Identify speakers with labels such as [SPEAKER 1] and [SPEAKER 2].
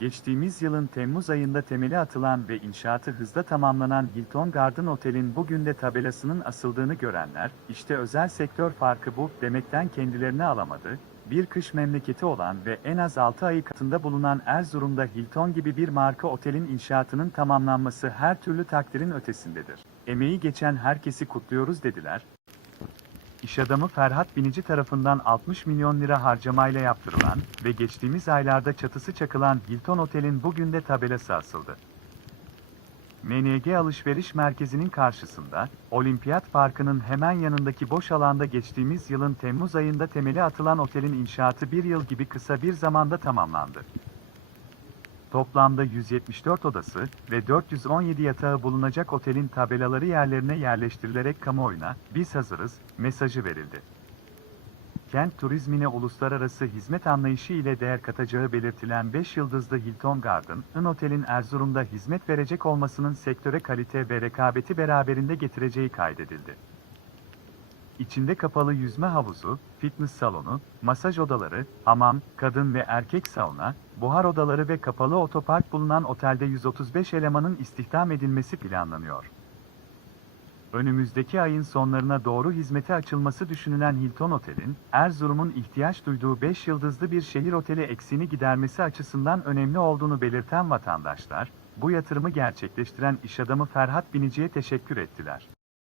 [SPEAKER 1] Geçtiğimiz yılın Temmuz ayında temeli atılan ve inşaatı hızla tamamlanan Hilton Garden Otel'in bugün de tabelasının asıldığını görenler, işte özel sektör farkı bu demekten kendilerini alamadı. Bir kış memleketi olan ve en az 6 ayı katında bulunan Erzurum'da Hilton gibi bir marka otelin inşaatının tamamlanması her türlü takdirin ötesindedir. Emeği geçen herkesi kutluyoruz dediler. İş adamı Ferhat Binici tarafından 60 milyon lira harcamayla yaptırılan ve geçtiğimiz aylarda çatısı çakılan Hilton Otel'in bugün de tabelası asıldı. MNG Alışveriş Merkezi'nin karşısında, Olimpiyat Parkı'nın hemen yanındaki boş alanda geçtiğimiz yılın Temmuz ayında temeli atılan otelin inşaatı bir yıl gibi kısa bir zamanda tamamlandı. Toplamda 174 odası ve 417 yatağı bulunacak otelin tabelaları yerlerine yerleştirilerek kamuoyuna "Biz hazırız" mesajı verildi. Kent turizmine uluslararası hizmet anlayışı ile değer katacağı belirtilen 5 yıldızlı Hilton Garden, Inn Otel'in Erzurum'da hizmet verecek olmasının sektöre kalite ve rekabeti beraberinde getireceği kaydedildi. İçinde kapalı yüzme havuzu, fitness salonu, masaj odaları, hamam, kadın ve erkek sauna, buhar odaları ve kapalı otopark bulunan otelde 135 elemanın istihdam edilmesi planlanıyor. Önümüzdeki ayın sonlarına doğru hizmete açılması düşünülen Hilton Otel'in, Erzurum'un ihtiyaç duyduğu 5 yıldızlı bir şehir oteli eksiğini gidermesi açısından önemli olduğunu belirten vatandaşlar, bu yatırımı gerçekleştiren iş adamı Ferhat Binici'ye teşekkür ettiler.